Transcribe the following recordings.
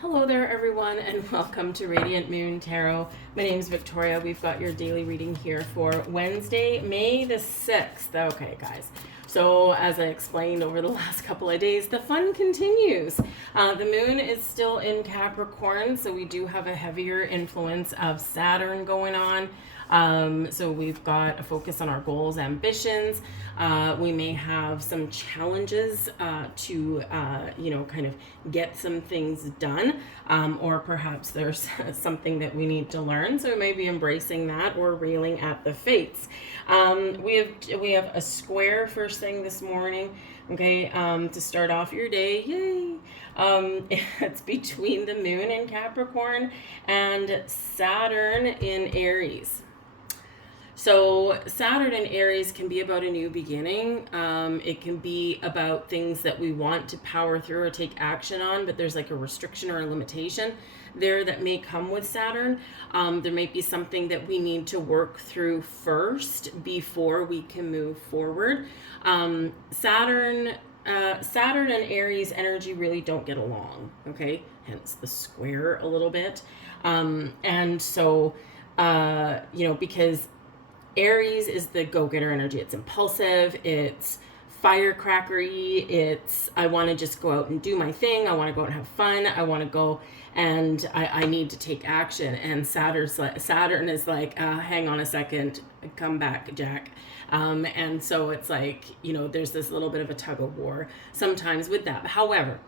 Hello there, everyone, and welcome to Radiant Moon Tarot. My name is Victoria. We've got your daily reading here for Wednesday, May the 6th. Okay, guys. So, as I explained over the last couple of days, the fun continues. The moon is still in Capricorn, so we do have a heavier influence of Saturn going on. So we've got a focus on our goals, ambitions. We may have some challenges to, kind of get some things done, or perhaps there's something that we need to learn. So we may be embracing that or railing at the fates. We have a square first thing this morning. Okay, to start off your day, yay! It's between the moon in Capricorn and Saturn in Aries. So Saturn in Aries can be about a new beginning. It can be about things that we want to power through or take action on, but there's like a restriction or a limitation there that may come with Saturn. There might be something that we need to work through first before we can move forward. Saturn and Aries energy really don't get along, okay? Hence the square a little bit. And so, because Aries is the go-getter energy. It's impulsive, it's firecrackery, it's I want to just go out and do my thing, I want to go out and have fun, I want to go and I need to take action. And Saturn is like, hang on a second, come back, Jack. And so it's like, there's this little bit of a tug of war sometimes with that. However,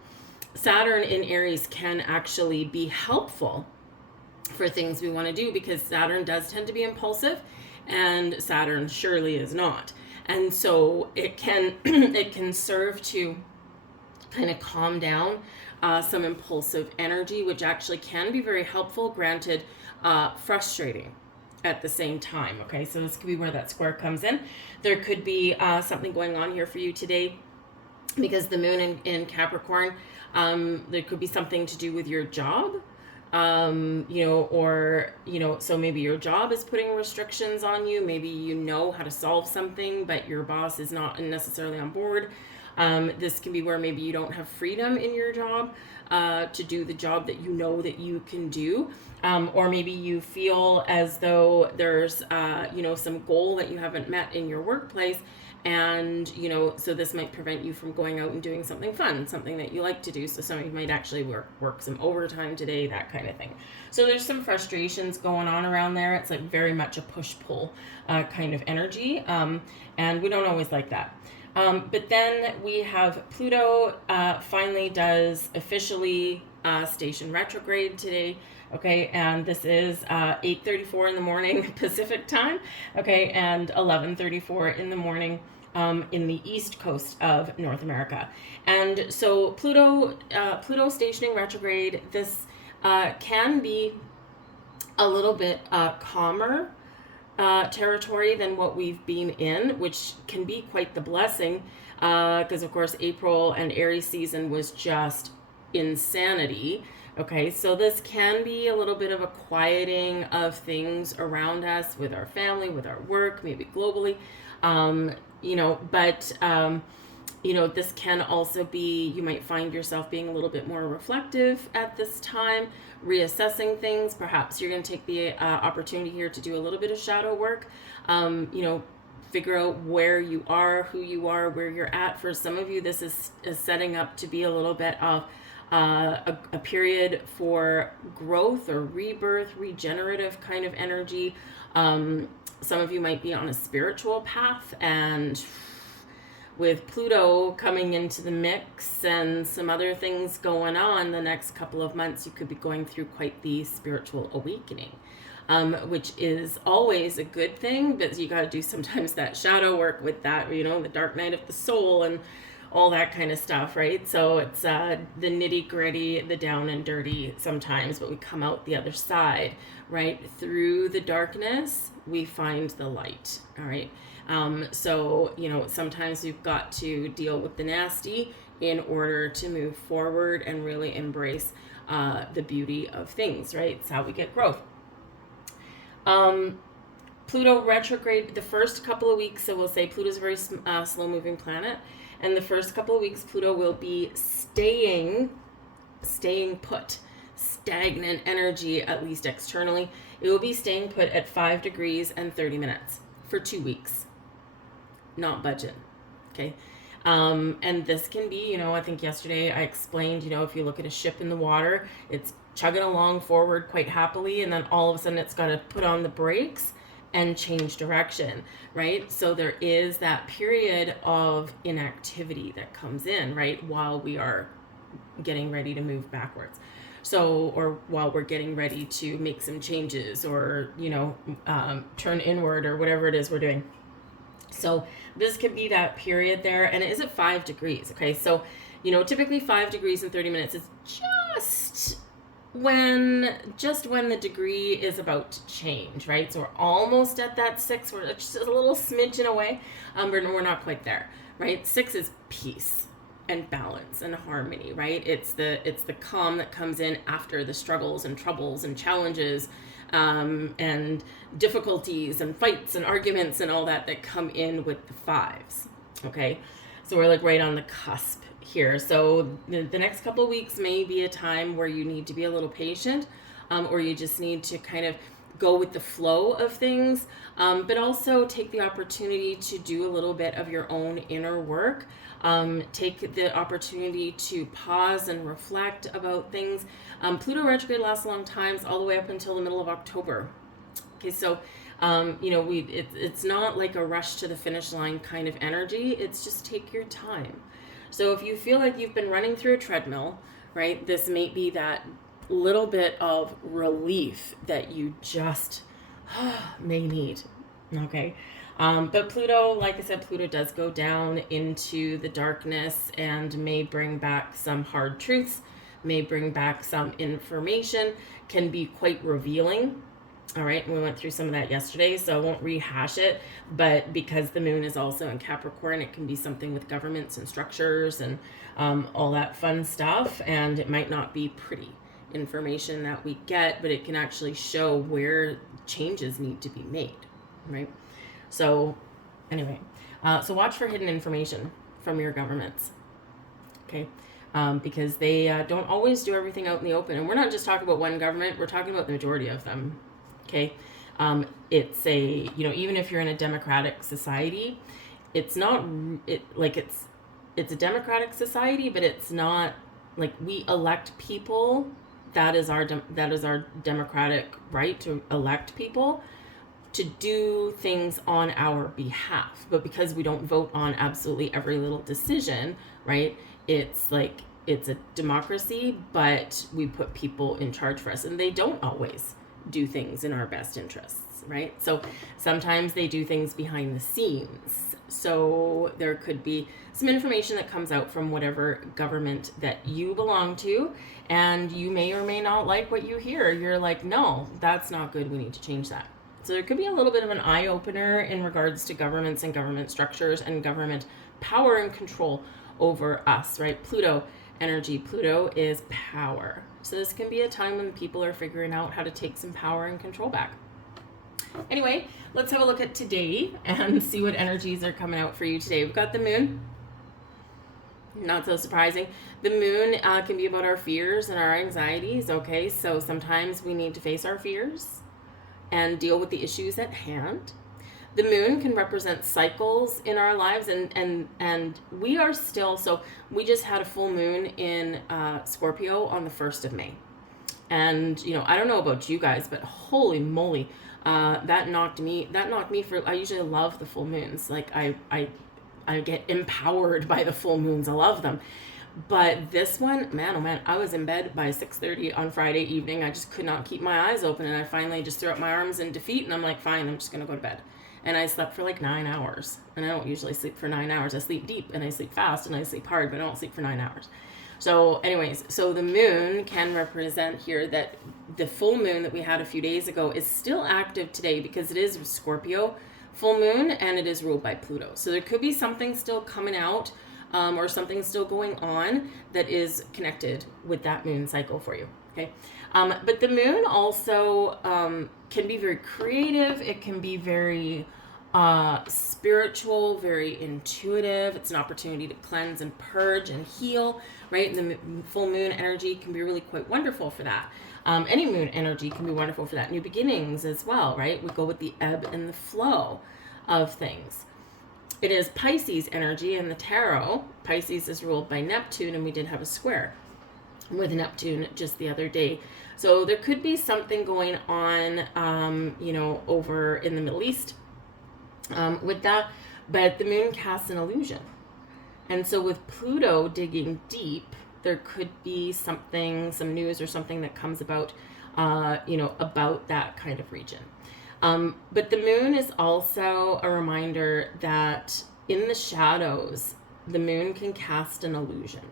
Saturn in Aries can actually be helpful for things we want to do, because Saturn does tend to be impulsive and Saturn surely is not. And so it can serve to kind of calm down some impulsive energy, which actually can be very helpful, granted frustrating at the same time. Okay, so this could be where that square comes in. There could be something going on here for you today, because the moon in Capricorn, there could be something to do with your job. So maybe your job is putting restrictions on you. Maybe you know how to solve something, but your boss is not necessarily on board. This can be where maybe you don't have freedom in your job to do the job that you know that you can do. Or maybe you feel as though there's, some goal that you haven't met in your workplace. And, so this might prevent you from going out and doing something fun, something that you like to do. So some of you might actually work some overtime today, that kind of thing. So there's some frustrations going on around there. It's like very much a push-pull kind of energy. And we don't always like that. But then we have Pluto finally does officially station retrograde today. Okay, and this is 8:34 in the morning Pacific time, okay, and 11:34 in the morning in the east coast of North America. And so Pluto stationing retrograde, this can be a little bit calmer territory than what we've been in, which can be quite the blessing, because of course April and Aries season was just insanity. Okay, so this can be a little bit of a quieting of things around us, with our family, with our work, maybe globally, this can also be, you might find yourself being a little bit more reflective at this time, reassessing things. Perhaps you're going to take the opportunity here to do a little bit of shadow work, figure out where you are, who you are, where you're at. For some of you, this is setting up to be a little bit of a period for growth or rebirth, regenerative kind of energy. Some of you might be on a spiritual path, and with Pluto coming into the mix and some other things going on the next couple of months, you could be going through quite the spiritual awakening, which is always a good thing, but you got to do sometimes that shadow work with that, the dark night of the soul and all that kind of stuff, right? So it's the nitty gritty, the down and dirty sometimes, but we come out the other side, right? Through the darkness, we find the light, all right? Sometimes you've got to deal with the nasty in order to move forward and really embrace the beauty of things, right? It's how we get growth. Pluto retrograde, the first couple of weeks, so we'll say Pluto's a very slow-moving planet, and the first couple of weeks Pluto will be staying put. stagnant energy, at least externally. It will be staying put at 5 degrees and 30 minutes for 2 weeks, not budget. Okay. And this can be, I think yesterday I explained, if you look at a ship in the water, it's chugging along forward quite happily, and then all of a sudden it's got to put on the brakes and change direction, right? So there is that period of inactivity that comes in, right, while we are getting ready to move backwards. So, or while we're getting ready to make some changes or, turn inward or whatever it is we're doing. So this could be that period there, and it is at 5 degrees. Okay. So, typically 5 degrees and 30 minutes is just when the degree is about to change, right? So we're almost at that 6, we're just a little smidgen away. We're not quite there, right? 6 is peace and balance and harmony, right? It's the calm that comes in after the struggles and troubles and challenges, and difficulties and fights and arguments and all that come in with the 5s. Okay. So we're like right on the cusp here. So the next couple of weeks may be a time where you need to be a little patient, or you just need to kind of go with the flow of things, but also take the opportunity to do a little bit of your own inner work. Take the opportunity to pause and reflect about things. Pluto retrograde lasts a long time, all the way up until the middle of October. Okay, so it's not like a rush to the finish line kind of energy. It's just take your time. So if you feel like you've been running through a treadmill, right, this may be that little bit of relief that you just may need. Okay. But Pluto, like I said, Pluto does go down into the darkness and may bring back some hard truths, may bring back some information, can be quite revealing. All right. We went through some of that yesterday, so I won't rehash it. But because the moon is also in Capricorn, it can be something with governments and structures and all that fun stuff. And it might not be pretty information that we get, but it can actually show where changes need to be made. Right. So anyway, so watch for hidden information from your governments. Okay. Because they don't always do everything out in the open. And we're not just talking about one government, we're talking about the majority of them. Okay. It's even if you're in a democratic society, it's not it's a democratic society, but it's not like we elect people. That is our democratic right to elect people to do things on our behalf. But because we don't vote on absolutely every little decision, right? It's like it's a democracy, but we put people in charge for us, and they don't always do things in our best interests, right? So sometimes they do things behind the scenes. So there could be some information that comes out from whatever government that you belong to, and you may or may not like what you hear. You're like, no, that's not good. We need to change that. So there could be a little bit of an eye-opener in regards to governments and government structures and government power and control over us, right? Pluto energy. Pluto is power. So this can be a time when people are figuring out how to take some power and control back. Anyway, let's have a look at today and see what energies are coming out for you today. We've got the moon. Not so surprising. The moon can be about our fears and our anxieties, okay? So sometimes we need to face our fears and deal with the issues at hand. The moon can represent cycles in our lives, and we are still, so we just had a full moon in Scorpio on the 1st of May. And, I don't know about you guys, but holy moly, that knocked me for, I usually love the full moons. Like I get empowered by the full moons. I love them. But this one, man, oh man, I was in bed by 6:30 on Friday evening. I just could not keep my eyes open. And I finally just threw up my arms in defeat. And I'm like, fine, I'm just going to go to bed. And I slept for like 9 hours. And I don't usually sleep for 9 hours. I sleep deep and I sleep fast and I sleep hard, but I don't sleep for 9 hours. So anyways, so the moon can represent here that the full moon that we had a few days ago is still active today because it is Scorpio full moon and it is ruled by Pluto. So there could be something still coming out or something still going on that is connected with that moon cycle for you. Okay. But the moon also can be very creative. It can be very spiritual, very intuitive. It's an opportunity to cleanse and purge and heal right? And the full moon energy can be really quite wonderful for that. Any moon energy can be wonderful for that. New beginnings as well, right? We go with the ebb and the flow of things. It is Pisces energy in the tarot. Pisces is ruled by Neptune, and we did have a square with Neptune just the other day. So there could be something going on, over in the Middle East with that. But the moon casts an illusion. And so with Pluto digging deep, there could be something, some news or something that comes about, about that kind of region. But the moon is also a reminder that in the shadows, the moon can cast an illusion.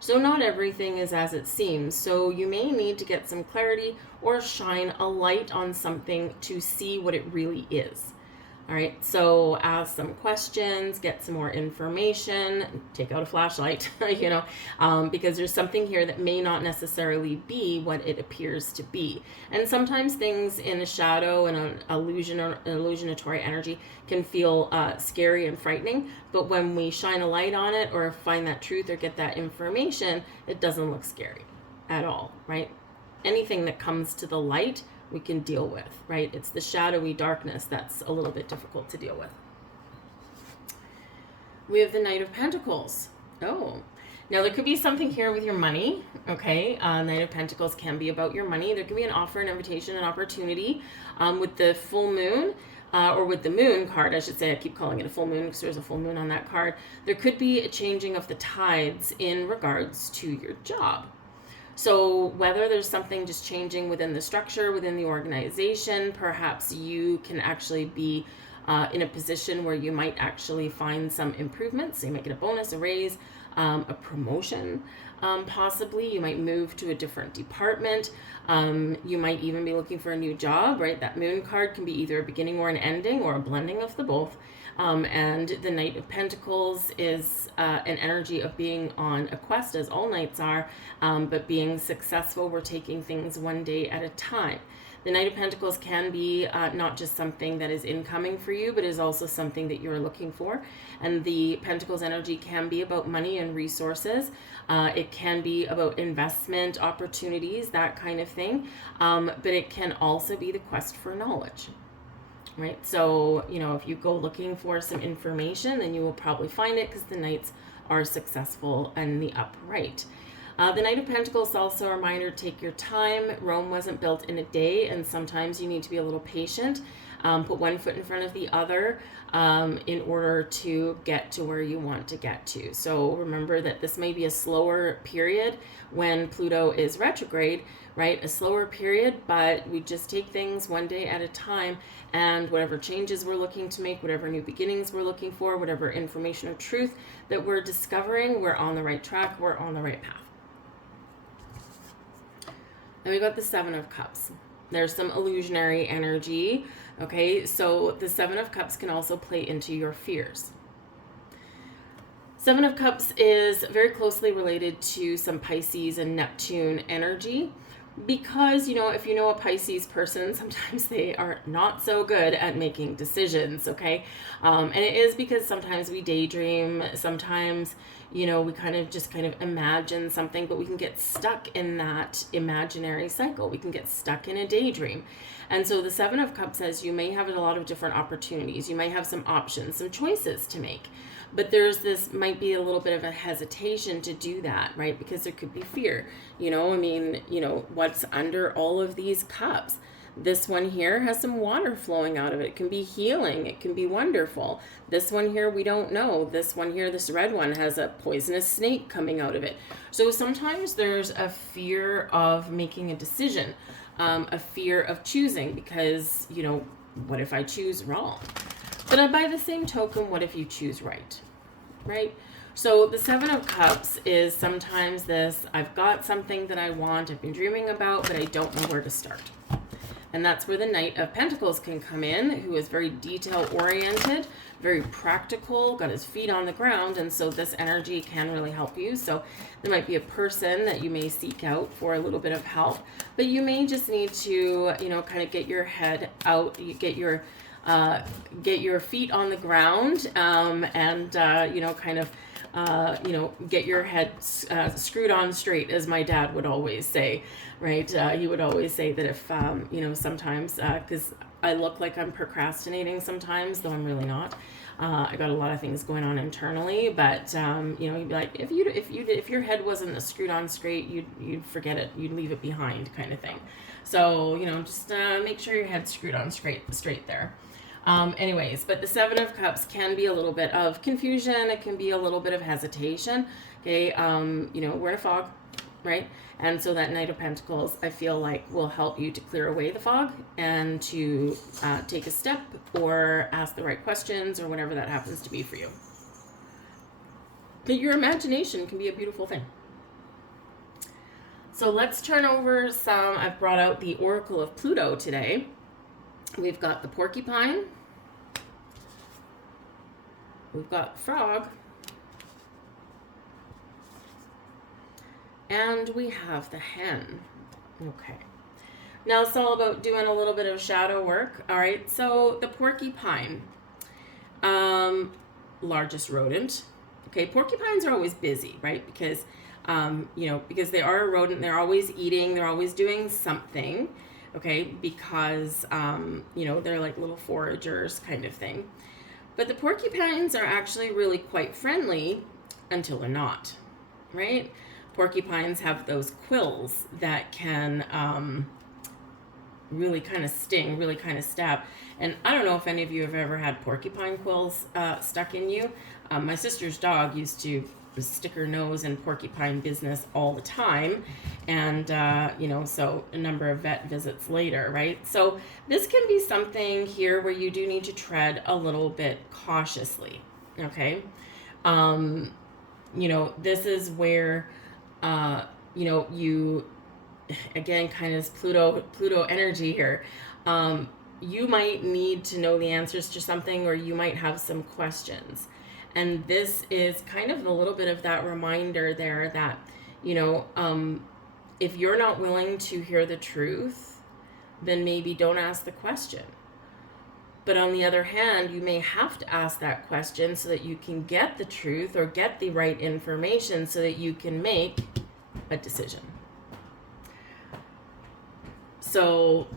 So not everything is as it seems. So you may need to get some clarity or shine a light on something to see what it really is. All right, so ask some questions, get some more information, take out a flashlight, because there's something here that may not necessarily be what it appears to be. And sometimes things in the shadow and an illusion or an illusionatory energy can feel scary and frightening, but when we shine a light on it or find that truth or get that information, it doesn't look scary at all, right? Anything that comes to the light we can deal with, right? It's the shadowy darkness that's a little bit difficult to deal with. We have the Knight of Pentacles. Oh, now there could be something here with your money, okay? Knight of Pentacles can be about your money. There could be an offer, an invitation, an opportunity with the full moon, or with the moon card, I should say. I keep calling it a full moon because there's a full moon on that card. There could be a changing of the tides in regards to your job. So whether there's something just changing within the structure, within the organization, perhaps you can actually be in a position where you might actually find some improvements. So you might get a bonus, a raise, a promotion, possibly. You might move to a different department. You might even be looking for a new job, right? That moon card can be either a beginning or an ending or a blending of the both. And the Knight of Pentacles is an energy of being on a quest, as all knights are, but being successful. We're taking things one day at a time. The Knight of Pentacles can be not just something that is incoming for you, but is also something that you're looking for. And the Pentacles energy can be about money and resources. It can be about investment opportunities, that kind of thing. But it can also be the quest for knowledge. Right, so if you go looking for some information, then you will probably find it because the knights are successful in the upright. The Knight of Pentacles is also a reminder: take your time. Rome wasn't built in a day, and sometimes you need to be a little patient. Put one foot in front of the other in order to get to where you want to get to. So remember that this may be a slower period when Pluto is retrograde, right? A slower period, but we just take things one day at a time, and whatever changes we're looking to make, whatever new beginnings we're looking for, whatever information or truth that we're discovering, we're on the right track, we're on the right path. Then we got the Seven of Cups. There's some illusionary energy, okay? So the Seven of Cups can also play into your fears. Seven of Cups is very closely related to some Pisces and Neptune energy, because, if you know a Pisces person, sometimes they are not so good at making decisions, okay? And it is because sometimes we daydream, sometimes, we kind of imagine something, but we can get stuck in that imaginary cycle. We can get stuck in a daydream. And so the Seven of Cups says you may have a lot of different opportunities. You might have some options, some choices to make. But might be a little bit of a hesitation to do that, right? Because there could be fear. What's under all of these cups? This one here has some water flowing out of it. It can be healing. It can be wonderful. This one here, we don't know. This one here, this red one, has a poisonous snake coming out of it. So sometimes there's a fear of making a decision, a fear of choosing, because, what if I choose wrong? But by the same token, what if you choose right? Right? So the Seven of Cups is sometimes this: I've got something that I want, I've been dreaming about, but I don't know where to start. And that's where the Knight of Pentacles can come in, who is very detail-oriented, very practical, got his feet on the ground, and so this energy can really help you. So there might be a person that you may seek out for a little bit of help, but you may just need to, kind of get your head out, get your feet on the ground, and kind of get your head screwed on straight, as my dad would always say, right? He would always say that if, sometimes, because I look like I'm procrastinating sometimes, though I'm really not. I got a lot of things going on internally, but he'd be like, if your head wasn't screwed on straight, you'd forget it, you'd leave it behind, kind of thing. So just make sure your head's screwed on straight there. Anyways, but the Seven of Cups can be a little bit of confusion. It can be a little bit of hesitation. Okay, we're in a fog, right? And so that Knight of Pentacles, I feel like, will help you to clear away the fog and to take a step or ask the right questions or whatever that happens to be for you. But your imagination can be a beautiful thing. So let's turn over some. I've brought out the Oracle of Pluto today. We've got the porcupine. We've got the frog. And we have the hen. Okay. Now it's all about doing a little bit of shadow work. All right. So the porcupine, largest rodent. Okay. Porcupines are always busy, right? Because, because they are a rodent. They're always eating. They're always doing something. Okay. Because, they're like little foragers kind of thing. But the porcupines are actually really quite friendly until they're not, right? Porcupines have those quills that can really kind of sting, really kind of stab. And I don't know if any of you have ever had porcupine quills stuck in you. My sister's dog used to stick her nose in porcupine business all the time. And, so a number of vet visits later, right? So this can be something here where you do need to tread a little bit cautiously, okay? This is where... you, again, kind of Pluto energy here. You might need to know the answers to something, or you might have some questions. And this is kind of a little bit of that reminder there that, if you're not willing to hear the truth, then maybe don't ask the question. But on the other hand, you may have to ask that question so that you can get the truth or get the right information so that you can make a decision. So,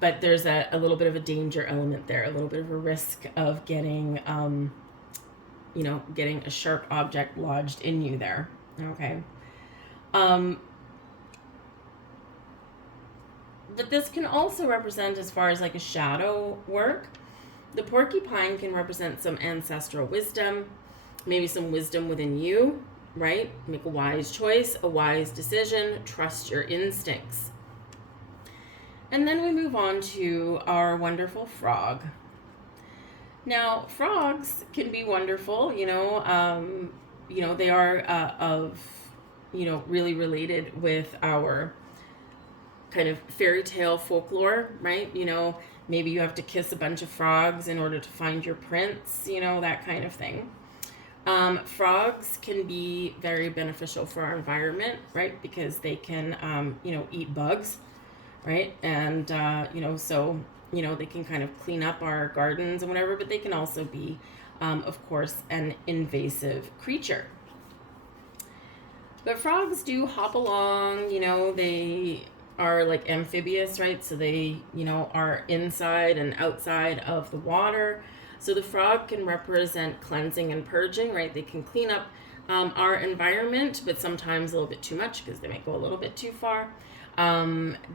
but there's a little bit of a danger element there, a little bit of a risk of getting, getting a sharp object lodged in you there. Okay. But this can also represent, as far as like a shadow work, the porcupine can represent some ancestral wisdom, maybe some wisdom within you, right? Make a wise choice, a wise decision, trust your instincts. And then we move on to our wonderful frog. Now, frogs can be wonderful, they are really related with our kind of fairy tale folklore, right? Maybe you have to kiss a bunch of frogs in order to find your prince, that kind of thing. Frogs can be very beneficial for our environment, right? Because they can, eat bugs, right? And, they can kind of clean up our gardens and whatever, but they can also be, of course, an invasive creature. But frogs do hop along, they are like amphibious, right? So they, are inside and outside of the water. So the frog can represent cleansing and purging, right? They can clean up our environment, but sometimes a little bit too much because they might go a little bit too far.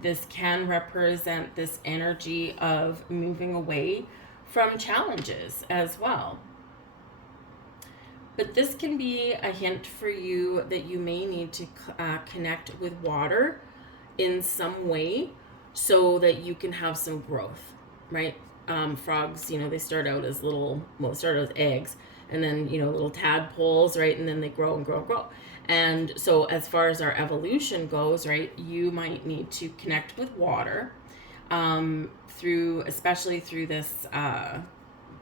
This can represent this energy of moving away from challenges as well. But this can be a hint for you that you may need to connect with water in some way so that you can have some growth, right? Frogs, they start out as eggs, and then, little tadpoles, right? And then they grow and grow and grow. And so as far as our evolution goes, right, you might need to connect with water especially through this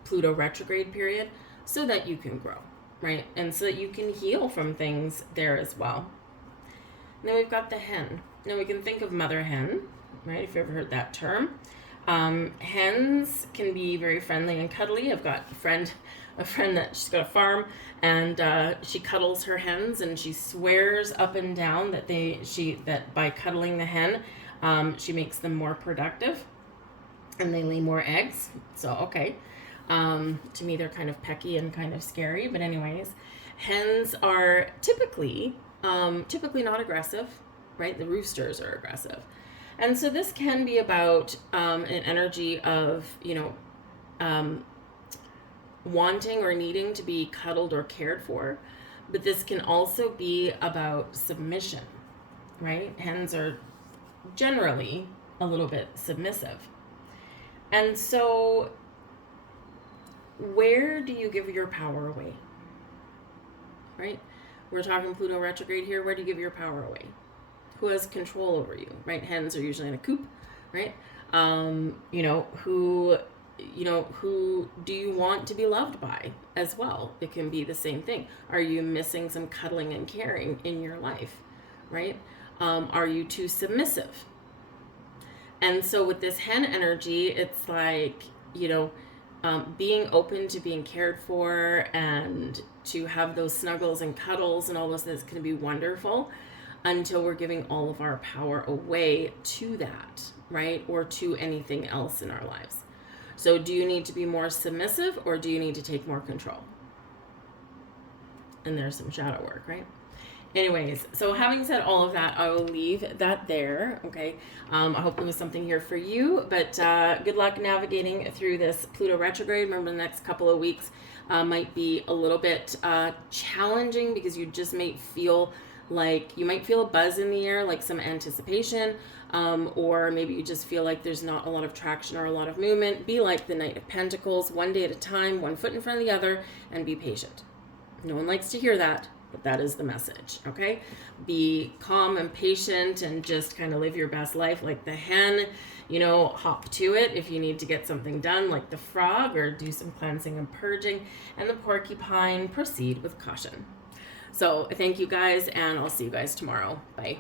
Pluto retrograde period so that you can grow, right? And so that you can heal from things there as well. And then we've got the hen. Now we can think of mother hen, right? If you ever heard that term. Hens can be very friendly and cuddly. I've got a friend that she's got a farm, and she cuddles her hens, and she swears up and down that that by cuddling the hen, she makes them more productive, and they lay more eggs. So okay, to me they're kind of pecky and kind of scary. But anyways, hens are typically not aggressive, right? The roosters are aggressive. And so this can be about an energy of, wanting or needing to be cuddled or cared for. But this can also be about submission, right? Hens are generally a little bit submissive. And so where do you give your power away? Right? We're talking Pluto retrograde here. Where do you give your power away? Who has control over you, right? Hens are usually in a coop, right? Who do you want to be loved by as well? It can be the same thing. Are you missing some cuddling and caring in your life, right? Are you too submissive? And so with this hen energy, it's like, being open to being cared for and to have those snuggles and cuddles and all those things can be wonderful, until we're giving all of our power away to that, right? Or to anything else in our lives. So do you need to be more submissive, or do you need to take more control? And there's some shadow work, right? Anyways, so having said all of that, I will leave that there, okay? I hope there was something here for you, but good luck navigating through this Pluto retrograde. Remember, the next couple of weeks might be a little bit challenging, because you just might feel like you might feel a buzz in the air, like some anticipation, or maybe you just feel like there's not a lot of traction or a lot of movement. Be like the Knight of Pentacles, one day at a time, one foot in front of the other, and be patient. No one likes to hear that, but that is the message, okay? Be calm and patient and just kind of live your best life like the hen. Hop to it if you need to get something done, like the frog, or do some cleansing and purging, and the porcupine, proceed with caution. So thank you guys, and I'll see you guys tomorrow. Bye.